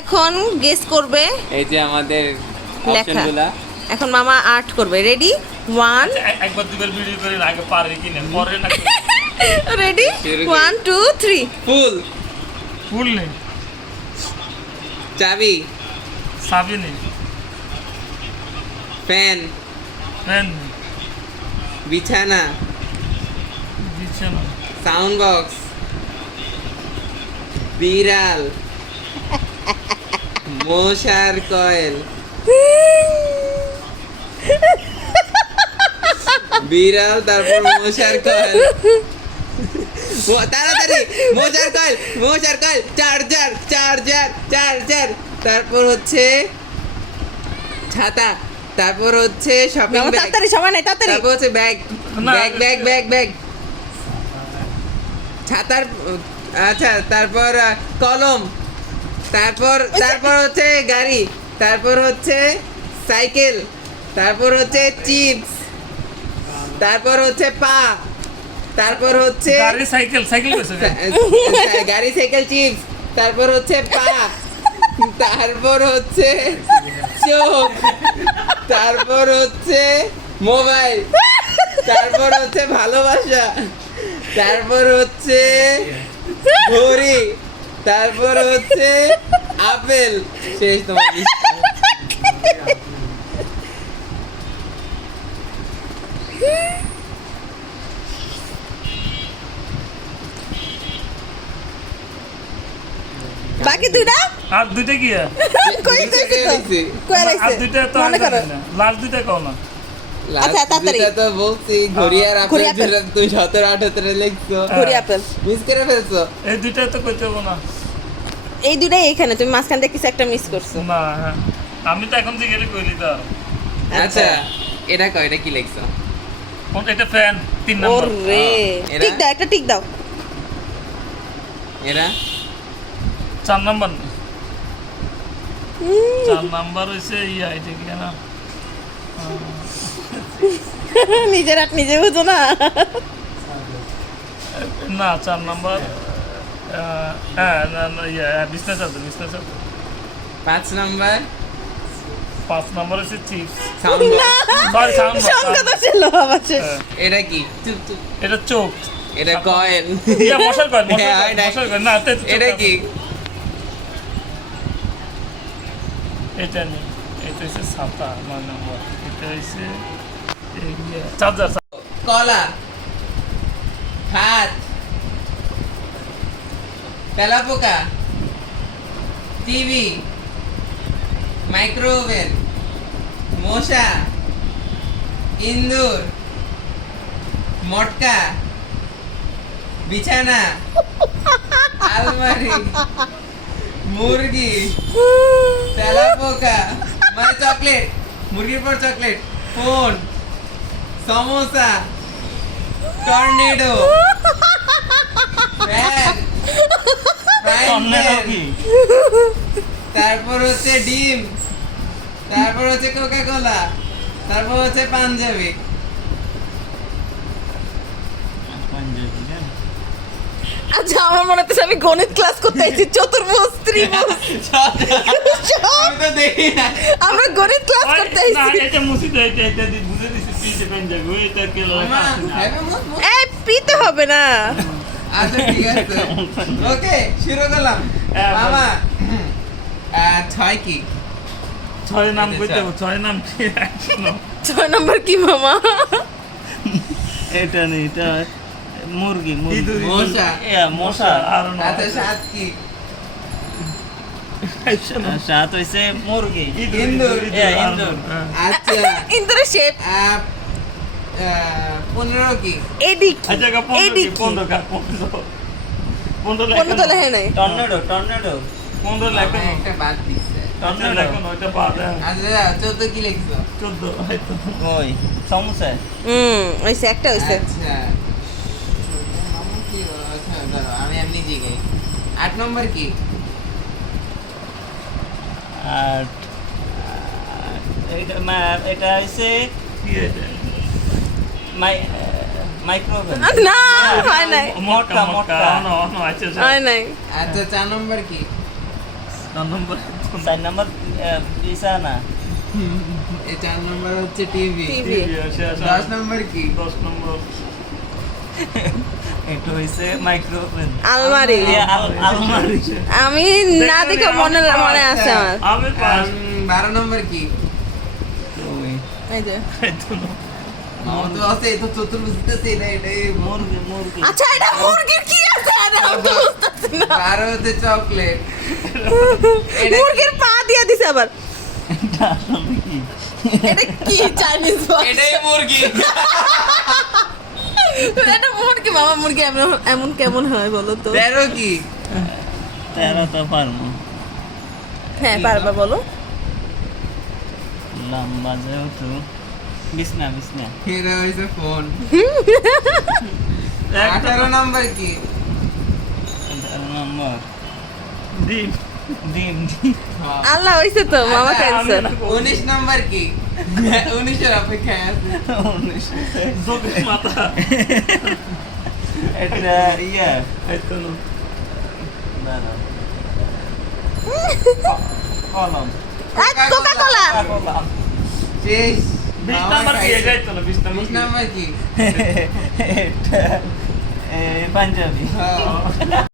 এখন গেস করবে এই যে আমাদের লেখা অপশনগুলা। এখন মামা আর্ট করবে রেডি 1 একবার দুবার ভিডিও করে আগে পারবে কিনা পরে না রেডি শুরু 1 2 3 ফুল, ফুল নেই চাবি, সাবি নেই ফ্যান, ফ্যান বিছানা, বিছানা সাউন্ড বক্স, বিড়াল, মশার কয়েল, বিড়াল, তারপর মশার কয়েল, তাড়াতাড়ি মশার কয়েল, মশার কয়েল, চার্জার, চার্জার, চার্জার, তারপর হচ্ছে ছাতা, তারপর হচ্ছে শপিং মামা ব্যাগ, তাড়াতাড়ি সময় নাই তাড়াতাড়ি তারপর হচ্ছে ব্যাগ, না। ব্যাগ ব্যাগ ব্যাগ ব্যাগ, ছাতার, আচ্ছা, তারপর কলম, তারপর তারপর হচ্ছে গাড়ি, তারপর হচ্ছে সাইকেল, তারপর হচ্ছে চিপস, তারপর হচ্ছে পা, তারপর হচ্ছে গাড়ি সাইকেল সাইকেল কইছে গাড়ি সাইকেল চিপস, তারপর হচ্ছে পা, তারপর হচ্ছে চোখ, তারপর হচ্ছে মোবাইল, তারপর হচ্ছে ভালোবাসা, তারপর হচ্ছে ঘড়ি, তারপর হচ্ছে আপেল। শেষ তোমার list। বাকি দুইটা আর দুইটা কি কই নিচে দিছি তো দিছি। কই আর রাইছে দুইটা তো মনে করো লাস্ট দুইটা কও না Last আচ্ছা, তাড়াতাড়ি। দুইটা তো বলছি, ঘড়ি আর ঘড়ি আপেল, আপেল। দুইটা তুমি 17 18 লিখছো, ঘড়ি আপেল মিস করে ফেলছো। এই দুইটা তো কইতে হবে না এই দুইটাই এখানে তুমি মাঝখান থেকে কিছু একটা মিস করছো না হ্যাঁ। আমি তো এখন থেকে গেলে কইলি তো আচ্ছা, এটা কয়, এটা কি লিখছো? কোন এটা ফ্যান 3 নাম্বার ওরে এরা? টিক দাও একটা টিক দাও এরা 4 নাম্বার 4 নাম্বার হইছে ইয়া এটা কি না নিজের হাত নিজে বুঝো না না 4 নাম্বার হ্যাঁ না না ইয়া বিজনেস আছে 5 নাম্বার 5 নাম্বার হচ্ছে চিপস সাউন্ড না সরি সাউন্ড সংখ্যা তো ছিল আমার শেষ। এটা কি? চুপ চুপ। এটা চোখ এটা কয়েন। ইয়া মশার কয়েন হ্যাঁ, এটা- মশার কয়েন না এটা কি? এটা নেই এটা হচ্ছে ছাতা 9 নাম্বার এটা হচ্ছে চার্জার কলা, ভাত, তেলাপোকা, টিভি, মাইক্রোওভেন, মশা, ইন্দুর, মটকা, বিছানা, আলমারি, মুরগি, তেলাপোকা, মানে চকলেট, মুরগির পর chocolate, phone, samosa, tornado, fan, frying pan, তারপর হচ্ছে ডিম, তারপর হচ্ছে কোকা কোলা, তারপর হচ্ছে পাঞ্জাবি। আচ্ছা আমার মনে হচ্ছে আমি গণিত ক্লাস করতে আইছি চতুর্ভুজ ত্রিভুজ আমি তো দেখি না। আমরা গণিত ক্লাস করতে না আইছি এটা মুসিদ এটা বুঝে দিছি পিছে পাঞ্জাবি এটা কে মামা, হ্যাঁ, মামা, এই পিতে হবে না আচ্ছা ঠিক আছে, ওকে শুরু করলাম। হ্যাঁ, মামা, 6 কি? 6 নাম কইতে হবে 6 নাম কি শোনো 6 নম্বর কি মামা এটা নেই এটা মুরগি মুরগি মশা। মশা আর আচ্ছা 7 কি? আর সাত হইছে মুরগি ইন্দুর। ইন্দুর। আচ্ছা ইন্দুরের শেপ 15 কি? এদিক আচ্ছা কা 15 এদিক কি 15 কা 15 15 কোন তো লেখে নাই টর্নেডো টর্নেডো 15 লেখো মামা একটা বাদ দিছে। টর্নেডো লেখো না ওটা বাদ আচ্ছা 14 কি লিখছো? 14 হয়তো ওই সমোসা হইছে একটা হইছে আচ্ছা মামা কি? আচ্ছা দাঁড়াও, আমি এমনি জিগাই। 8 নম্বর কি? আর এটা এটা হইছে কি এটা মাইক্রোওভেন না হয় নাই মটকা মটকা। নো নো আচ্ছা হয় নাই আচ্ছা 4 নম্বর কি? 4 নম্বর 4 নম্বর বিছানা। এই 4 নম্বর হচ্ছে টিভি। টিভি। 10 নম্বর কি? 10 নম্বর এটা হইছে মাইক্রোওভেন। আলমারি। আলমারি। আমি না দেখে মনে আছে আমার। আমি পাস 12 নম্বর কি? ওই এই যে মামা তো আছে, এই তো চতুর্ভুজতে আছে, এটাই মুরগি মুরগি। আচ্ছা এটা মুরগির কি আছে আরে আমি তো বুঝতেছি না 12 হচ্ছে চকলেট। মুরগির পা দিয়ে দিছে আবার এটা আসলে কি? এটা কি চাইনিজ বক্স এটাই মুরগি। এটা মুরগি মামা মুরগি এমন কেমন হয় বলো তো 13 কি? 13 তো পারবো। হ্যাঁ পারবা বলো লম্বা যেহেতু বিছনা বিছনা। এটা হইছে ফোন। 18 18 নম্বর কি? 18 নম্বর ডিম ডিম। হ্যাঁ। আল্লাহ হইছে তো মামা ক্যান্সার 19 নম্বর কি? 19 এর অপেক্ষায় আছে। জোকের মাথা এটা ইয়া এতো না না না কলম। কোকা কোলা কলম। শেষ। 20 নাম্বার কি যাইতো না 20 20 নাম্বার নম্বর কি? এটা পাঞ্জাবি। হ্যাঁ।